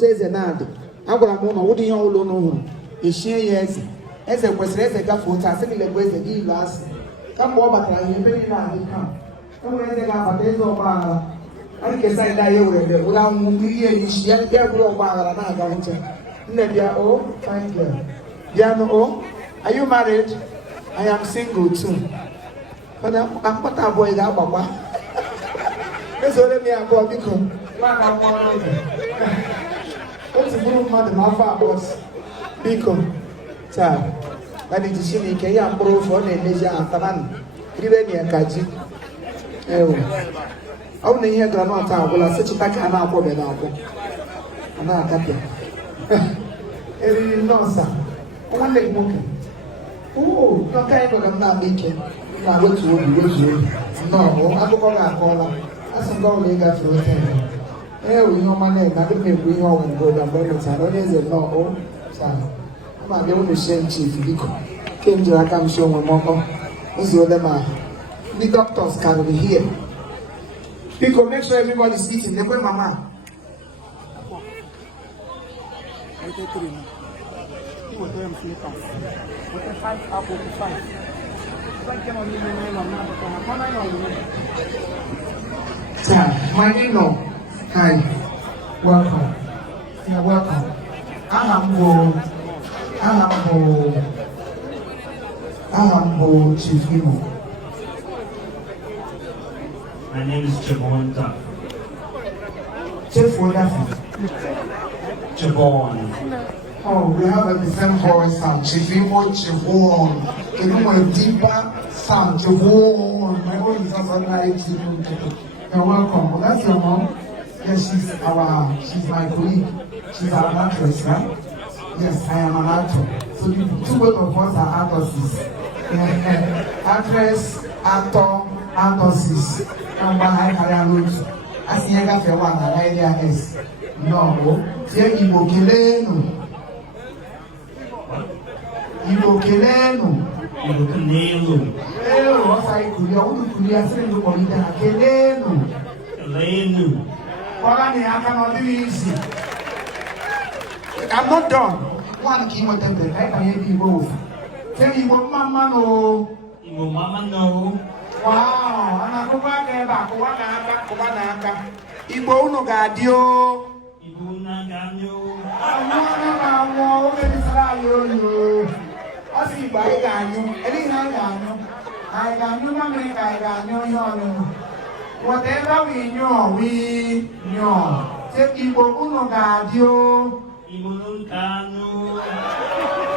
otu eze na-adị agwara m ụlọ ụdị ihe ụlọ n'ụhụrụ eshie ya eze kwesịrị eze gafee otu asị niile bụ eze gị ilu asị kamgbe ọ batara ihe ebe niile adị ka enwere eze ga-abata eze ọgbaghara anyị kesa anyị daghị ewere were anwụ mgbe ihe isi ya bịa bụrụ ọgbaghara na-aga nwụcha nne bịa o fine girl bịanụ o are you married? I am single too. Akpata abụọ ị ga-agbakwa mezore m ya abụọ biko nwaaka nwa ọrụ otu bụrụ mmadụ n'afọ abụọ biko taa adịji Chineke ya mkpụrụ ofe ọ na-emezi atamanụ ribe na ya ka ji ewu ọ bụ na ihe granọt agwụla sechita ka a na-akwọbe na akwọ a na-akapịa eriri nọọsa nwanne gị nwoke dọka anyị gwara m na-agba ike na-wetu obi wetu obi nnọọ akụkọ ga-akọọla asị nke ọbụla ị gafere ote ewu ihe ọma na-ega adị m ekwu ihe ọgwụ ngoda mgbe e mechara onye eze nnọọ taa ma bịa ụlọ shie chief biko ke m jiri aka m si onwe m ọkọ ozuole ma ndị doctors karịrị here biko make sure everybody is eating nekwe mama my in-law, hi, welcome. You're welcome. I'm Chief Imo. My name is Chabon. Therefor. Chabon. Oh, we have a different voice sound. Chief Imo, Chabon. A deeper sound. Chabon. My own is also like you're welcome. Well, that's your mom. Yes, she's my colleague. She's an actress, right? Yes, I am an actor. So the two both of us are actresses. Actress, actor, actresses. And one I carry out. As the younger for one, an idea is no. Say Imo Keleno. Imo Keleno. Imo Keleno. What's I could you say to Polita Keleno? Keleno. I cannot do easy. I'm not done. One key with them, I can hear you both. Tell you what, Mama, no. Imo Mama, no. Wow, and I go back, one Igbo no gadio. Igbo na ganyo. I see by ganyo. Anything I ganyo. Whatever we know. Take Igbo no gadio. Igbo no ganyo.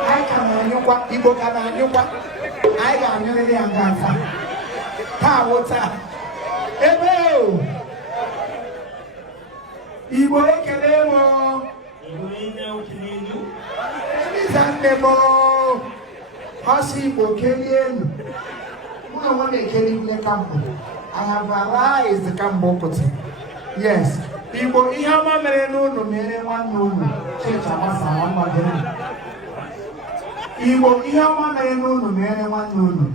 I can know what Igbo can know what I can know the answer. Water. Ebo. Igbo ekelemo. Igbo ekelemo. Elizandebo. Hasi Igbo kelienu. Muna wane kelile kambo. I have arised the kambo kote. Yes. Igbo ihama mere n'unu mere nwanne unu. Checha masa nwanne gị. Igbo ihama mere n'unu mere nwanne unu.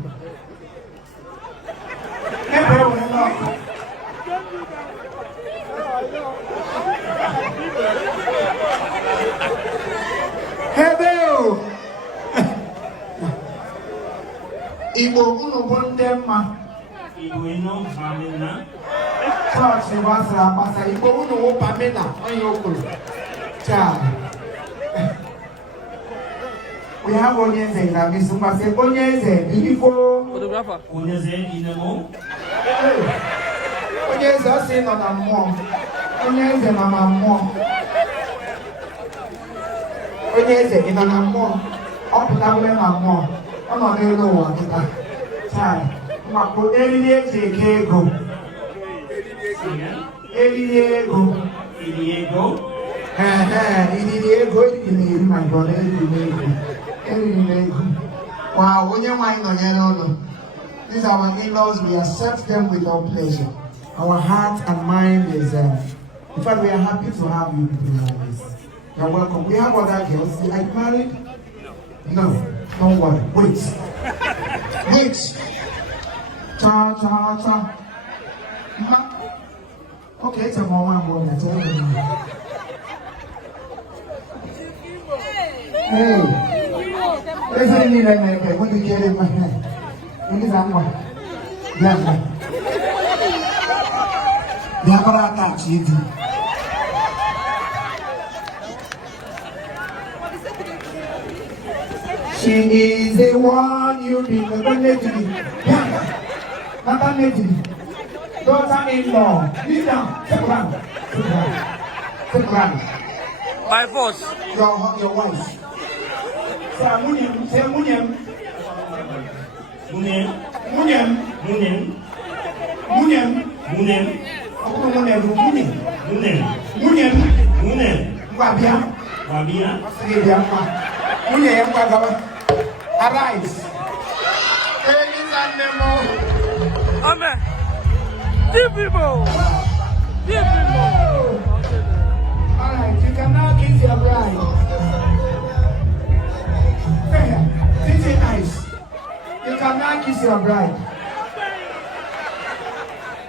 Hebeo Igbo unu bụ ndị mma. Igbo ino famina. Church gbasara agbasa. Igbo unu wụ pamina onye okwuru. We have onye eze na misu mgbasa onye eze bifo. Photographer. Onye eze inemo. Onye eze ọ sị nọ na mmụọ. Onye eze nọ na mmụọ. Onye eze ị nọ na mmụọ. Ọ pụtabụle na mmụọ. Ọ nọ n'elu ụwa kịta. Maka eriri eji eke ego. Eriri ego. Eriri ego. Eriri ego eriri eri ma God eriri ego. Eriri ego. Wow, onye nwanyị nọnyere ụlọ. These are our in-laws. We accept them with all pleasure. Our heart and mind is, in fact, we are happy to have you people like this. You're welcome. We have other girls. Are you married? No. Don't worry. Wait. Wait. Cha. Okay, it's a moment. Hey, listen to me, like, what do you get in my hand? What is that one? Yeah. The apparatus, you do. She is the one you be maternity. Maternity. Daughter-in-law. Kneel down. Sit down. Sit down. Sit down. By force. Your wife. Say Munyem. Say Munyem. Munyem. Munyem. Munyem. Munyem. Munyem. Aku Munyem. Munyem. Munyem. Munyem. Munyem. Wabia. Wabia. Sige dia apa? Munyem wagawa. Arise. Ladies and gentlemen. Amen. Chiefimo. Chiefimo. Alright, you can now kiss your bride. This is nice. You can now kiss your bride.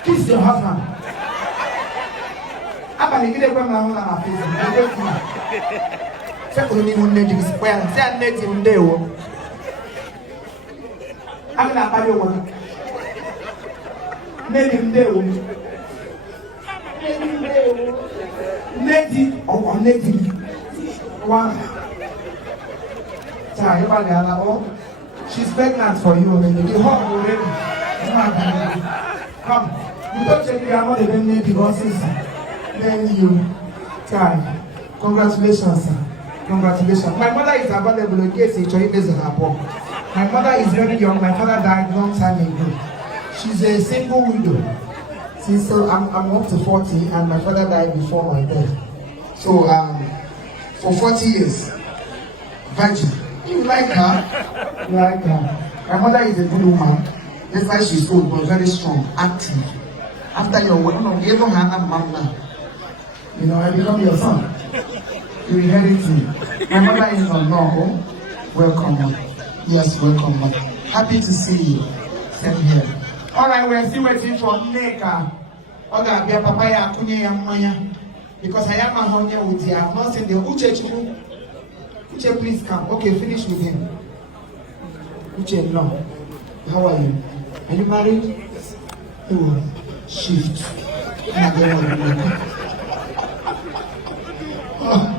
Kiss your husband. Abali kile kwa mlango na mapenzi. Sasa ni mwenye square. Sasa neti mdeo. Ana abali wona. Neti mdeo. Neti or neti. One. Sorry, oh, she's pregnant for you. The hug already. Come. You don't check the amount of them divorces. Then you try. Congratulations, sir. Congratulations. My mother is available in case it's her born. My mother is very young. My father died long time ago. She's a single widow. Since I'm up to 40 and my father died before my death. So for 40 years, virgin. You like her? You like her? My mother is a good woman. That's why she's old but very strong, active. After your wedding, you know, I become your son. You inherit me. My mother is on no. Welcome. Yes, welcome. Happy to see you. Same here. Alright, we're still waiting for Neka. Oga Bia Papaya Kunye Yamaya. Because I am a honey with you. I have not seen the Uche. Uche, please come. Okay, finish with him. Uche, no. How are you? Are you married? Oh, shift. Oh.